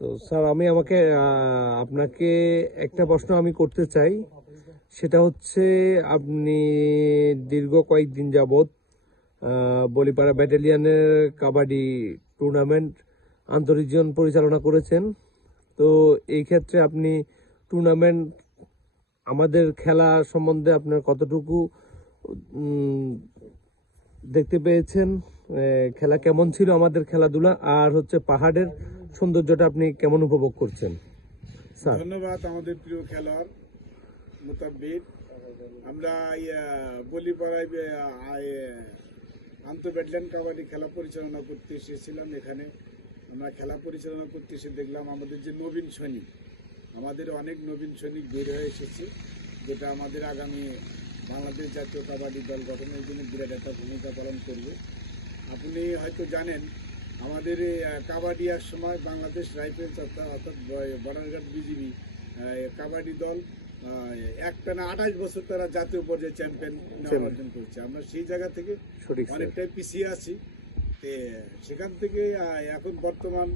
তো স্যার আপনাকে একটা প্রশ্ন আমি করতে চাই, সেটা হচ্ছে আপনি দীর্ঘ কয়েকদিন যাবৎ বলিপাড়া ব্যাটালিয়নের কাবাডি টুর্নামেন্ট আন্তঃরিজিয়ন পরিচালনা করেছেন। তো এই ক্ষেত্রে আপনি টুর্নামেন্ট আমাদের খেলা সম্বন্ধে আপনার কতটুকু দেখতে পেয়েছেন, খেলা কেমন ছিল আমাদের খেলাধুলা, আর হচ্ছে পাহাড়ের সৌন্দর্যটা আপনি কেমন উপভোগ করছেন স্যার? ধন্যবাদ আমাদের প্রিয় খেলোয়াড় মোতাব্বির। আমরা বলিপাড়ায় আন্তঃ ব্যাটালিয়ন কাবাডি খেলা পরিচালনা করতে এসেছিলাম। এখানে আমরা খেলা পরিচালনা করতে এসে দেখলাম আমাদের যে নবীন সৈনিক, আমাদের অনেক নবীন সৈনিক বের হয়ে এসেছে, যেটা আমাদের আগামী বাংলাদেশ জাতীয় কাবাডি দল গঠনের জন্য বিরাট একটা ভূমিকা পালন করবে। আপনি হয়তো জানেন আমাদের কাবাডি এক সময় বাংলাদেশ রাইফেলস অর্থাৎ বর্ডার গার্ড বিজিবি কাবাডি দল একটানা 28 বছর তারা জাতীয় পর্যায়ে চ্যাম্পিয়ন অর্জন করেছে। আমরা সেই জায়গা থেকে অনেকটাই পিছিয়ে আছি। সেখান থেকে এখন বর্তমান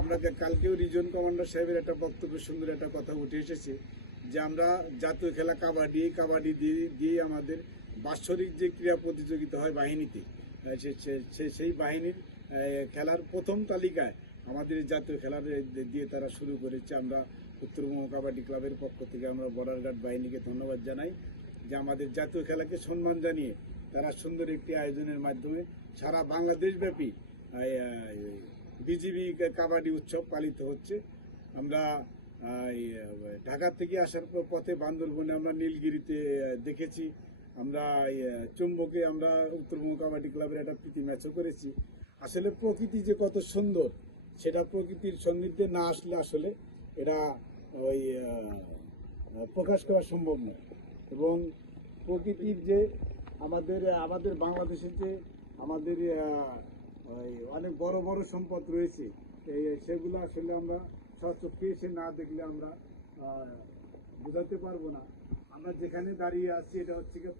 আমরা কালকেও রিজন কমান্ডার সাহেবের একটা বক্তব্য সুন্দর একটা কথা উঠে এসেছে যে আমরা জাতীয় খেলা কাবাডি দিয়ে আমাদের বাৎসরিক যে ক্রীড়া প্রতিযোগিতা হয় বাহিনীতে, সেই বাহিনীর খেলার প্রথম তালিকায় আমাদের জাতীয় খেলার দিয়ে তারা শুরু করেছে। আমরা উত্তরবঙ্গ কাবাডি ক্লাবের পক্ষ থেকে আমরা বর্ডার গার্ড বাহিনীকে ধন্যবাদ জানাই যে আমাদের জাতীয় খেলাকে সম্মান জানিয়ে তারা সুন্দর একটি আয়োজনের মাধ্যমে সারা বাংলাদেশব্যাপী বিজিবি কাবাডি উৎসব পালিত হচ্ছে। আমরা ঢাকা থেকে আসার পথে বান্দরবনে আমরা নীলগিরিতে দেখেছি, আমরা চুম্বকে আমরা উত্তরবঙ্গ কাবাডি ক্লাবের একটা প্রীতি ম্যাচও করেছি। আসলে প্রকৃতি যে কত সুন্দর সেটা প্রকৃতির সান্নিধ্যে না আসলে আসলে এটা প্রকাশ করা সম্ভব নয়। এবং প্রকৃতির যে আমাদের বাংলাদেশের যে আমাদের অনেক বড় বড় সম্পদ রয়েছে, সেগুলো আসলে আমরা সচক্ষে এসে না দেখলে আমরা বোঝাতে পারবো না। আমরা যেখানে দাঁড়িয়ে আছি এটা হচ্ছে কি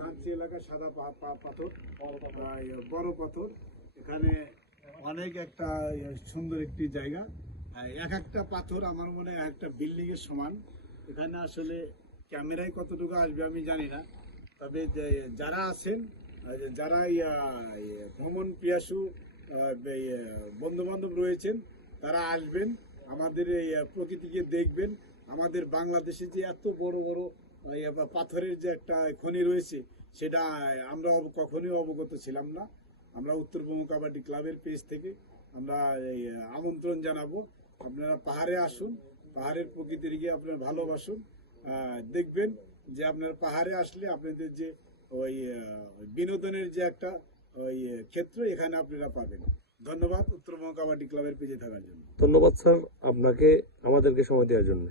থানচি এলাকা, সাদা পাথর, বড় পাথর। এখানে অনেক একটা সুন্দর একটি জায়গা, এক একটা পাথর আমার মনে হয় একটা বিল্ডিং এর সমান। এখানে আসলে ক্যামেরায় কতটুকু আসবে আমি জানি না, তবে যারা আছেন, যারা ভ্রমণ পিয়াসু বন্ধু বান্ধব রয়েছেন, তারা আসবেন, আমাদের এই প্রকৃতিকে দেখবেন। আমাদের বাংলাদেশে যে এত বড় বড় পাথরের যে একটা খনি রয়েছে সেটা আমরা কখনোই অবগত ছিলাম না। আমরা উত্তরবঙ্গ কাবাডি ক্লাবের পেজ থেকে আমরা আমন্ত্রণ জানাবো, আপনারা পাহাড়ে আসুন, পাহাড়ের প্রকৃতির গিয়ে আপনারা ভালোবাসুন। দেখবেন যে আপনারা পাহাড়ে আসলে আপনাদের যে বিনোদনের যে একটা ক্ষেত্র এখানে আপনারা পাবেন। ধন্যবাদ উত্তরবঙ্গ কাবাডি ক্লাবের পেজে থাকার জন্য। ধন্যবাদ স্যার আপনাকে আমাদেরকে সময় দেওয়ার জন্য।